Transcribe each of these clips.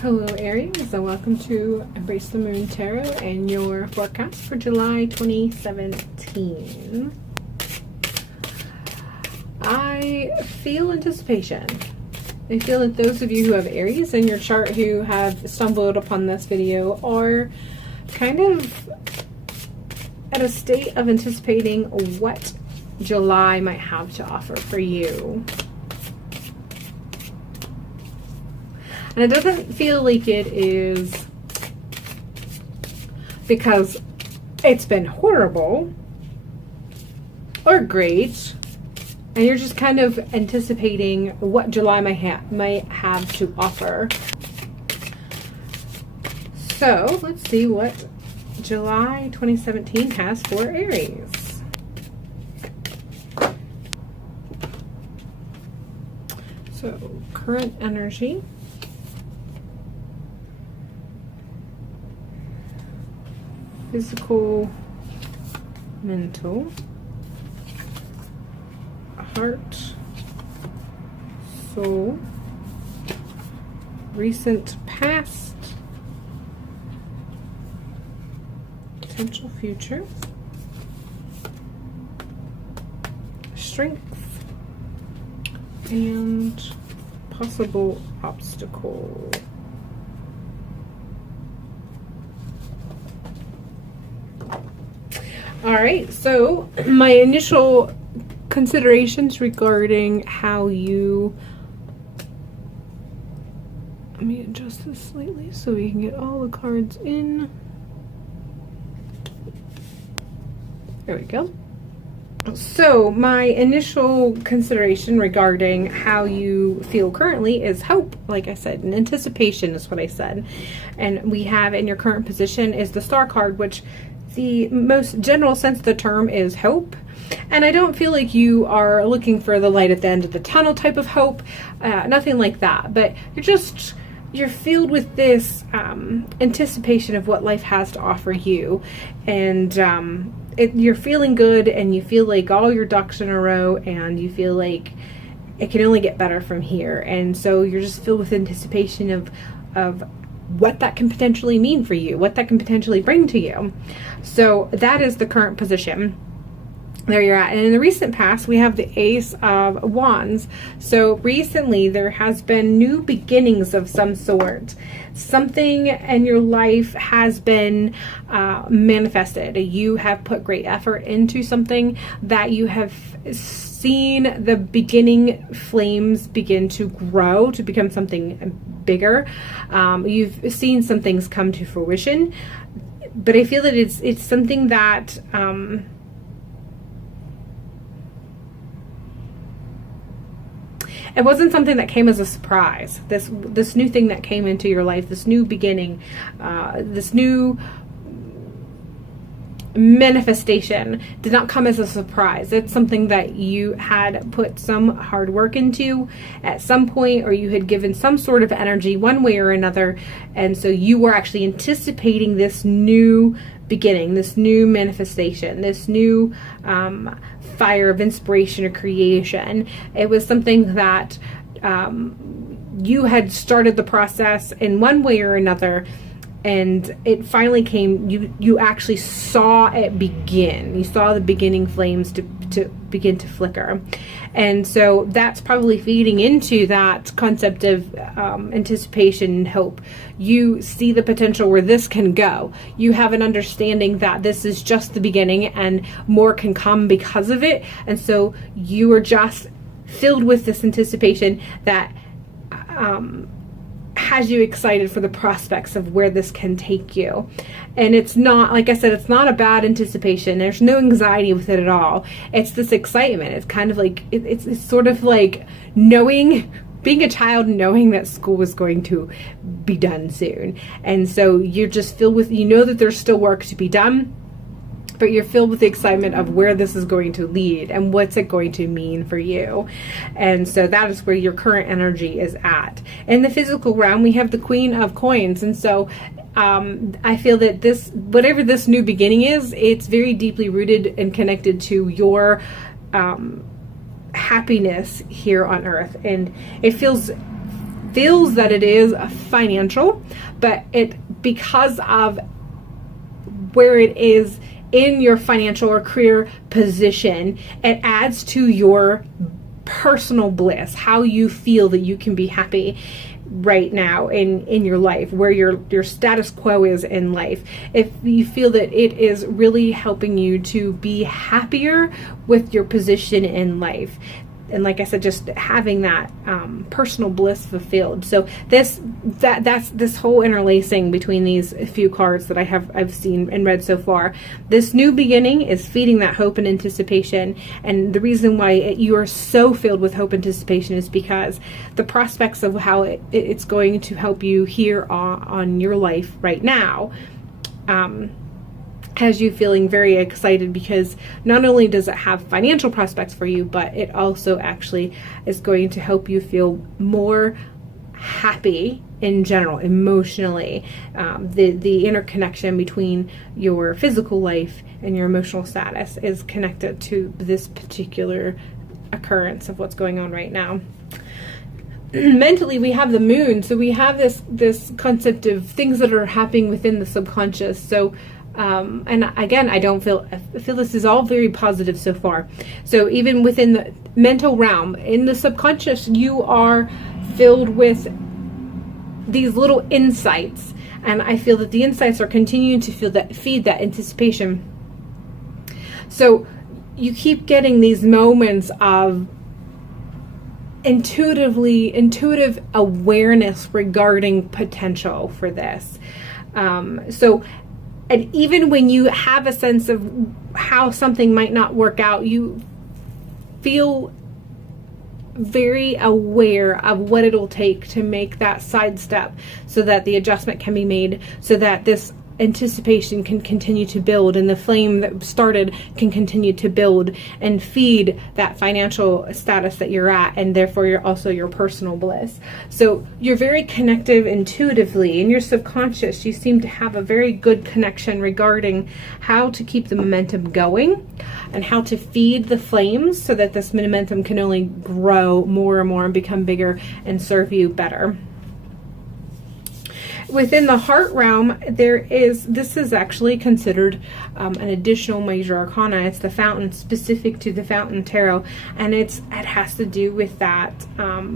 Hello Aries, and welcome to Embrace the Moon Tarot and your forecast for July 2017. I feel anticipation. I feel that those of you who have Aries in your chart who have stumbled upon this video are kind of at a state of anticipating what July might have to offer for you. And it doesn't feel like it is because it's been horrible or great, and you're just kind of anticipating what July might have to offer. So let's see what July 2017 has for Aries. So current energy. Physical, mental, heart, soul, recent past, potential future, strength, and possible obstacle. All right, so my initial considerations regarding how you, let me adjust this slightly so we can get all the cards in. There we go. So my initial consideration regarding how you feel currently is hope, like I said, and anticipation is what I said. And we have in your current position is the Star card, which the most general sense of the term is hope. And I don't feel like you are looking for the light at the end of the tunnel type of hope, nothing like that, but you're filled with this anticipation of what life has to offer you, and you're feeling good, and you feel like all your ducks in a row, and you feel like it can only get better from here. And so you're just filled with anticipation of what that can potentially mean for you, what that can potentially bring to you. So that is the current position. There you're at. And in the recent past, we have the Ace of Wands. So recently there has been new beginnings of some sort. Something in your life has been manifested. You have put great effort into something that you have seen the beginning flames begin to grow to become something bigger. You've seen some things come to fruition, but I feel that it's something that it wasn't something that came as a surprise. This new thing that came into your life, this new beginning, this new manifestation did not come as a surprise. It's something that you had put some hard work into at some point, or you had given some sort of energy one way or another, and so you were actually anticipating this new beginning, this new manifestation, this new fire of inspiration or creation. It was something that you had started the process in one way or another, and it finally came. You actually saw it begin. You saw the beginning flames to begin to flicker, and so that's probably feeding into that concept of anticipation and hope. You see the potential where this can go. You have an understanding that this is just the beginning and more can come because of it, and so you are just filled with this anticipation that has you excited for the prospects of where this can take you. And it's not, like I said, it's not a bad anticipation. There's no anxiety with it at all. It's this excitement. It's kind of like, it's sort of like knowing, being a child, knowing that school is going to be done soon. And so you're just filled with, you know that there's still work to be done, but you're filled with the excitement of where this is going to lead and what's it going to mean for you. And so that is where your current energy is at. In the physical realm, we have the Queen of Coins. And so I feel that this, whatever this new beginning is, it's very deeply rooted and connected to your happiness here on earth. And it feels feels that it is financial, but because of where it is in your financial or career position, it adds to your personal bliss, how you feel that you can be happy right now in your life, where your status quo is in life. If you feel that it is really helping you to be happier with your position in life, and like I said, just having that personal bliss fulfilled. So that's this whole interlacing between these few cards that I've seen and read so far. This new beginning is feeding that hope and anticipation, and the reason why you are so filled with hope and anticipation is because the prospects of how it's going to help you here on your life right now has you feeling very excited, because not only does it have financial prospects for you, but it also actually is going to help you feel more happy in general, emotionally. The interconnection between your physical life and your emotional status is connected to this particular occurrence of what's going on right now. Mentally, we have the moon, so we have this concept of things that are happening within the subconscious. So and again, I feel this is all very positive so far. So even within the mental realm, in the subconscious, you are filled with these little insights, and I feel that the insights are continuing to feed that anticipation. So you keep getting these moments of intuitive awareness regarding potential for this. And even when you have a sense of how something might not work out, you feel very aware of what it'll take to make that sidestep so that the adjustment can be made, so that this anticipation can continue to build and the flame that started can continue to build and feed that financial status that you're at, and therefore you're also your personal bliss. So you're very connective intuitively. In your subconscious, you seem to have a very good connection regarding how to keep the momentum going and how to feed the flames so that this momentum can only grow more and more and become bigger and serve you better. Within the heart realm, this is actually considered an additional major arcana. It's the fountain, specific to the fountain tarot, and it has to do with that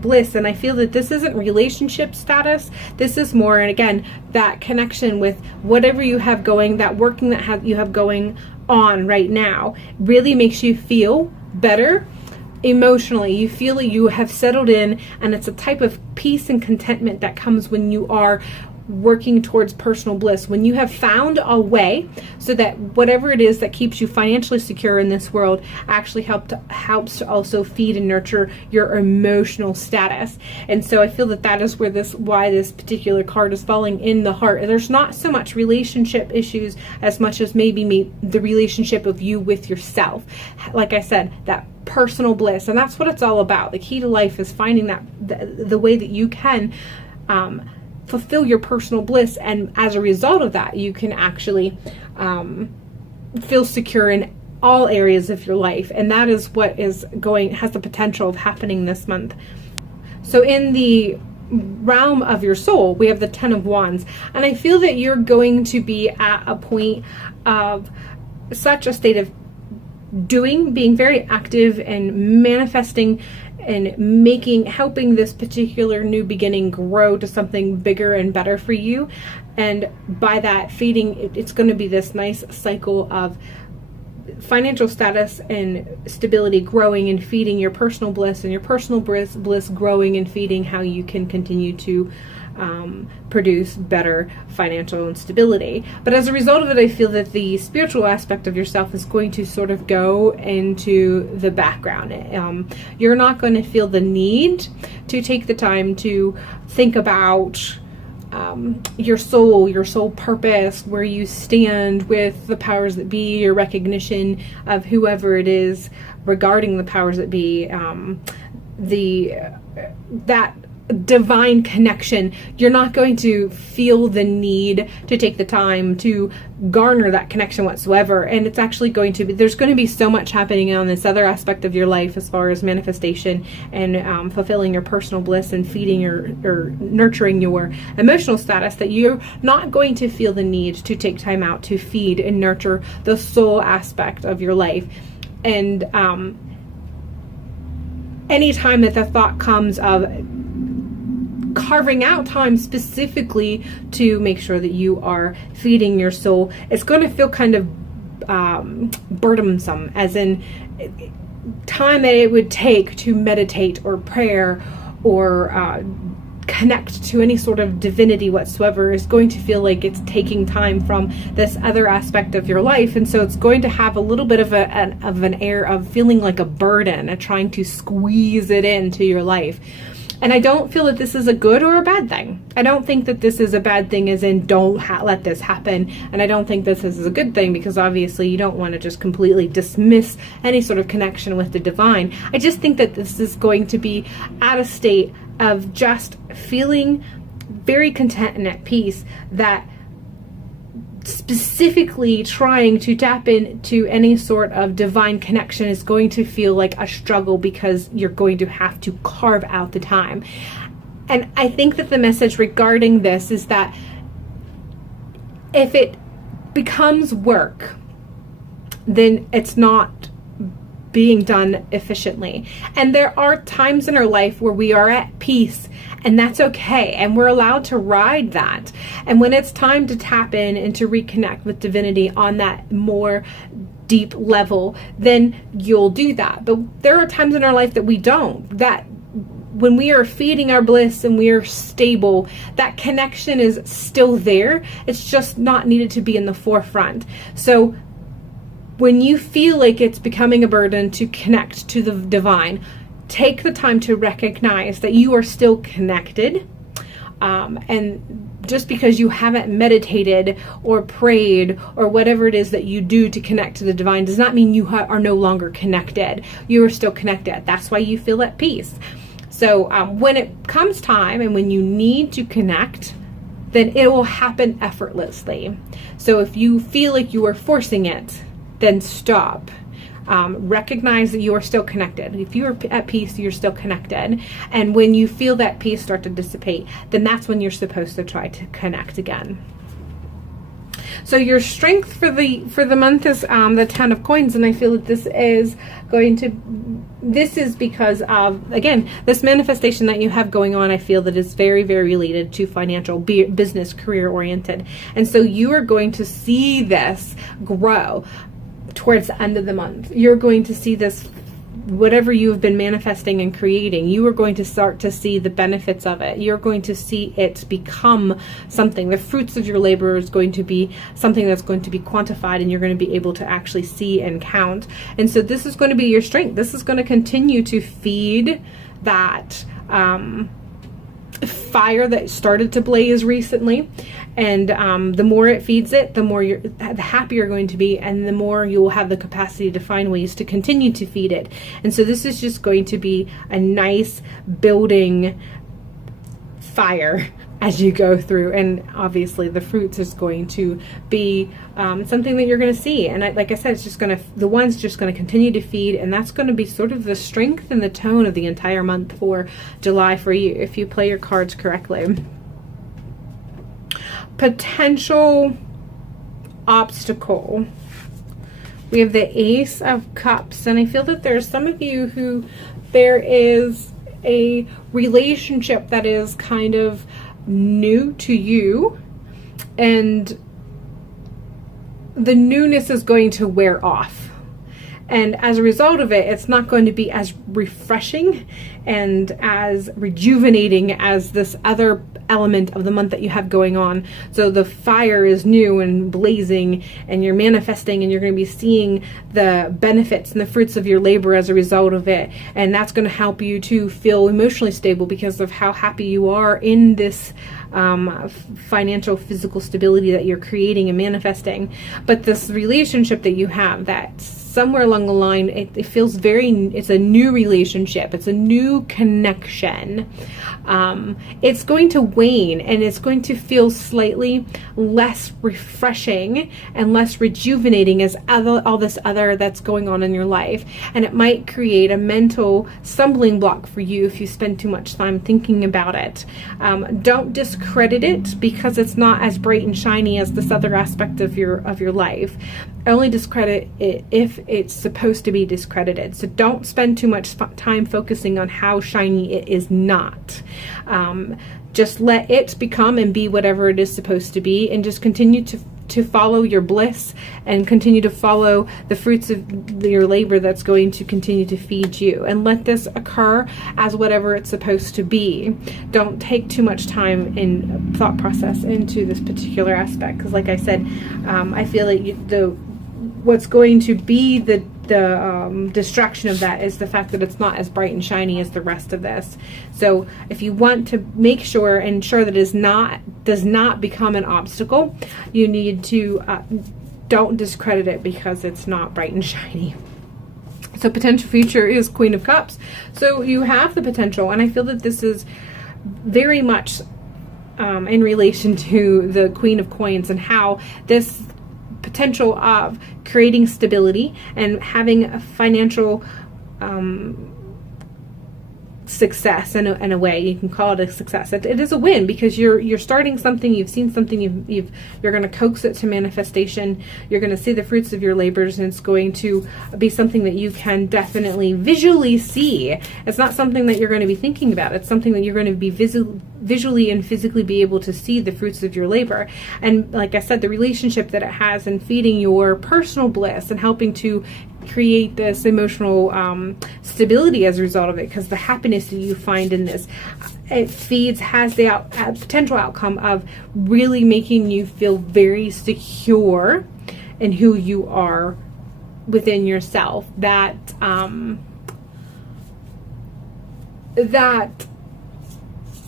bliss. And I feel that this isn't relationship status. This is more, and again, that connection with whatever you have going, that working that you have going on right now really makes you feel better. Emotionally, you feel that you have settled in, and it's a type of peace and contentment that comes when you are working towards personal bliss, when you have found a way so that whatever it is that keeps you financially secure in this world actually helps to also feed and nurture your emotional status. And so I feel that is why this particular card is falling in the heart. There's not so much relationship issues as much as maybe the relationship of you with yourself. Like I said, that personal bliss, and that's what it's all about. The key to life is finding the way that you can fulfill your personal bliss, and as a result of that, you can actually feel secure in all areas of your life. And that is what has the potential of happening this month. So in the realm of your soul, we have the 10 of Wands, and I feel that you're going to be at a point of such a state of being very active and manifesting and helping this particular new beginning grow to something bigger and better for you. And by that feeding, it's going to be this nice cycle of financial status and stability growing and feeding your personal bliss, and your personal bliss growing and feeding how you can continue to produce better financial stability. But as a result of it, I feel that the spiritual aspect of yourself is going to sort of go into the background. You're not going to feel the need to take the time to think about your soul purpose, where you stand with the powers that be, your recognition of whoever it is regarding the powers that be. That divine connection, you're not going to feel the need to take the time to garner that connection whatsoever. And it's actually going to be, there's going to be so much happening on this other aspect of your life as far as manifestation and fulfilling your personal bliss and feeding or nurturing your emotional status, that you're not going to feel the need to take time out to feed and nurture the soul aspect of your life. And anytime that the thought comes of carving out time specifically to make sure that you are feeding your soul, it's going to feel kind of burdensome, as in time that it would take to meditate or prayer or connect to any sort of divinity whatsoever is going to feel like it's taking time from this other aspect of your life. And so it's going to have a little bit of an air of feeling like a burden, of trying to squeeze it into your life. And I don't feel that this is a good or a bad thing. I don't think that this is a bad thing as in don't let this happen. And I don't think this is a good thing, because obviously you don't want to just completely dismiss any sort of connection with the divine. I just think that this is going to be at a state of just feeling very content and at peace, that specifically trying to tap into any sort of divine connection is going to feel like a struggle, because you're going to have to carve out the time. And I think that the message regarding this is that if it becomes work, then it's not being done efficiently. And there are times in our life where we are at peace, and that's okay, and we're allowed to ride that. And when it's time to tap in and to reconnect with divinity on that more deep level, then you'll do that. But there are times in our life that we don't. That when we are feeding our bliss and we are stable, that connection is still there. It's just not needed to be in the forefront. So when you feel like it's becoming a burden to connect to the divine, take the time to recognize that you are still connected. And just because you haven't meditated or prayed or whatever it is that you do to connect to the divine does not mean you are no longer connected. You are still connected. That's why you feel at peace. So when it comes time and when you need to connect, then it will happen effortlessly. So if you feel like you are forcing it, then stop. Recognize that you are still connected. If you are at peace, you're still connected. And when you feel that peace start to dissipate, then that's when you're supposed to try to connect again. So your strength for the month is the 10 of coins, and I feel that this is because of, again, this manifestation that you have going on. I feel that is very, very related to financial, business, career oriented. And so you are going to see this grow towards the end of the month. You're going to see this, whatever you have been manifesting and creating, you are going to start to see the benefits of it. You're going to see it become something. The fruits of your labor is going to be something that's going to be quantified, and you're going to be able to actually see and count. And so this is going to be your strength. This is going to continue to feed that fire that started to blaze recently. And the more it feeds it, the happier you're going to be, and the more you will have the capacity to find ways to continue to feed it. And so this is just going to be a nice building fire as you go through. And obviously the fruits is going to be something that you're going to see. And like I said, it's just the one's just going to continue to feed, and that's going to be sort of the strength and the tone of the entire month for July for you, if you play your cards correctly. Potential obstacle. We have the Ace of Cups, and I feel that there's some of you who there is a relationship that is kind of new to you, and the newness is going to wear off. And as a result of it, it's not going to be as refreshing and as rejuvenating as this other element of the month that you have going on. So the fire is new and blazing, and you're manifesting, and you're going to be seeing the benefits and the fruits of your labor as a result of it. And that's going to help you to feel emotionally stable because of how happy you are in this financial, physical stability that you're creating and manifesting. But this relationship that you have, that somewhere along the line, it feels it's a new relationship. It's a new connection. It's going to wane, and it's going to feel slightly less refreshing and less rejuvenating as all this other that's going on in your life. And it might create a mental stumbling block for you if you spend too much time thinking about it. Don't discredit it because it's not as bright and shiny as this other aspect of your life. Only discredit it if it's supposed to be discredited. So don't spend too much time focusing on how shiny it is not. Just let it become and be whatever it is supposed to be, and just continue to follow your bliss and continue to follow the fruits of your labor that's going to continue to feed you, and let this occur as whatever it's supposed to be. Don't take too much time in thought process into this particular aspect, because like I said, I feel like what's going to be the distraction of that is the fact that it's not as bright and shiny as the rest of this. So if you want to make sure and ensure that it does not become an obstacle, you need to don't discredit it because it's not bright and shiny. So potential future is Queen of Cups. So you have the potential, and I feel that this is very much in relation to the Queen of Coins, and how this potential of creating stability and having a financial success in a way. You can call it a success. It is a win because you're starting something, you've seen something, you're going to coax it to manifestation. You're going to see the fruits of your labors, and it's going to be something that you can definitely visually see. It's not something that you're going to be thinking about. It's something that you're going to be visually and physically be able to see the fruits of your labor. And like I said, the relationship that it has in feeding your personal bliss and helping to create this emotional stability as a result of it, because the happiness that you find in this, has the potential outcome of really making you feel very secure in who you are within yourself. That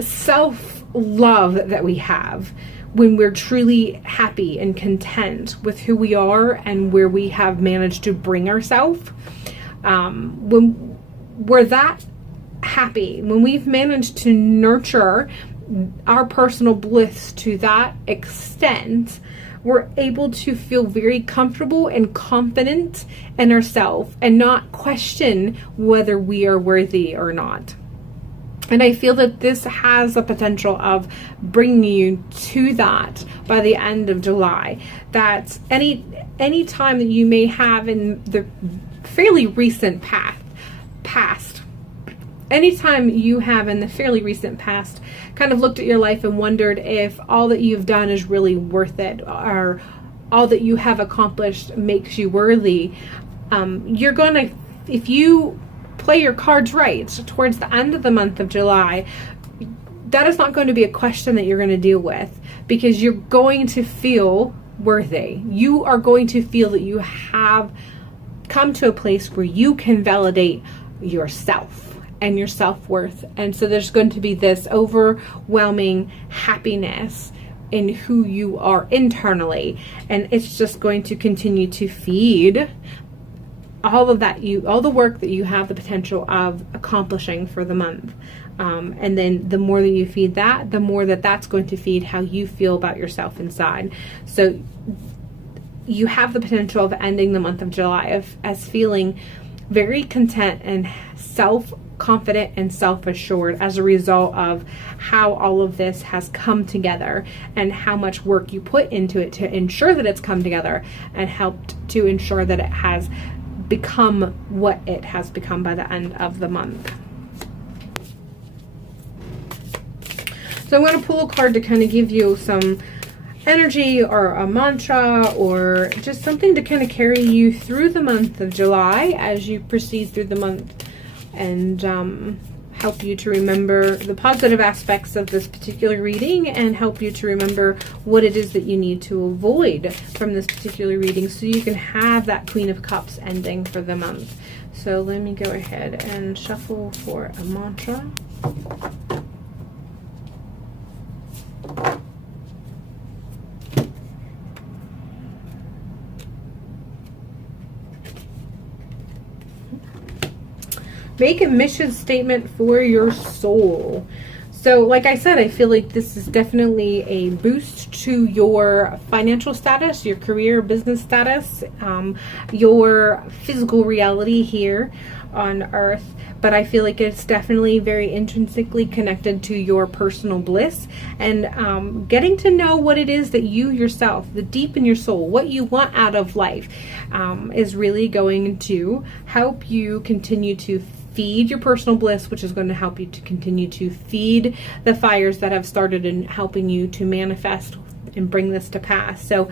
self-love that we have when we're truly happy and content with who we are and where we have managed to bring ourselves, when we're that happy, when we've managed to nurture our personal bliss to that extent, we're able to feel very comfortable and confident in ourselves and not question whether we are worthy or not. And I feel that this has the potential of bringing you to that by the end of July. That any time that you may have in the fairly recent past, anytime you have in the fairly recent past kind of looked at your life and wondered if all that you've done is really worth it, or all that you have accomplished makes you worthy, you're going to, if you play your cards right towards the end of the month of July, that is not going to be a question that you're going to deal with, because you're going to feel worthy. You are going to feel that you have come to a place where you can validate yourself and your self-worth. And so there's going to be this overwhelming happiness in who you are internally, and it's just going to continue to feed all of that, all the work that you have the potential of accomplishing for the month. And then the more that you feed that, the more that's going to feed how you feel about yourself inside. So you have the potential of ending the month of July as feeling very content and self-confident and self-assured as a result of how all of this has come together and how much work you put into it to ensure that it's come together and helped to ensure that it has become what it has become by the end of the month. So I'm going to pull a card to kind of give you some energy or a mantra or just something to kind of carry you through the month of July as you proceed through the month, and help you to remember the positive aspects of this particular reading and help you to remember what it is that you need to avoid from this particular reading so you can have that Queen of Cups ending for the month. So let me go ahead and shuffle for a mantra. make a mission statement for your soul. So like I said, I feel like this is definitely a boost to your financial status, your career, business status, your physical reality here on Earth. But I feel like it's definitely very intrinsically connected to your personal bliss, and getting to know what it is that you yourself, the deep in your soul, what you want out of life, is really going to help you continue to feed your personal bliss, which is going to help you to continue to feed the fires that have started and helping you to manifest and bring this to pass. So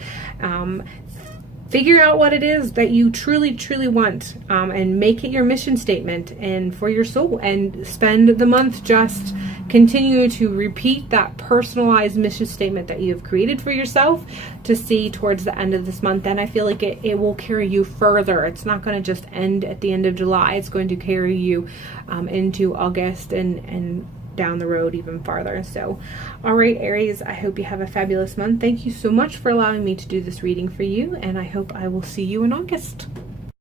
figure out what it is that you truly, truly want, and make it your mission statement and for your soul, and spend the month just continue to repeat that personalized mission statement that you have created for yourself to see towards the end of this month. And I feel like it will carry you further. It's not going to just end at the end of July. It's going to carry you into August and down the road even farther. So, all right, Aries, I hope you have a fabulous month. Thank you so much for allowing me to do this reading for you, and I hope I will see you in August.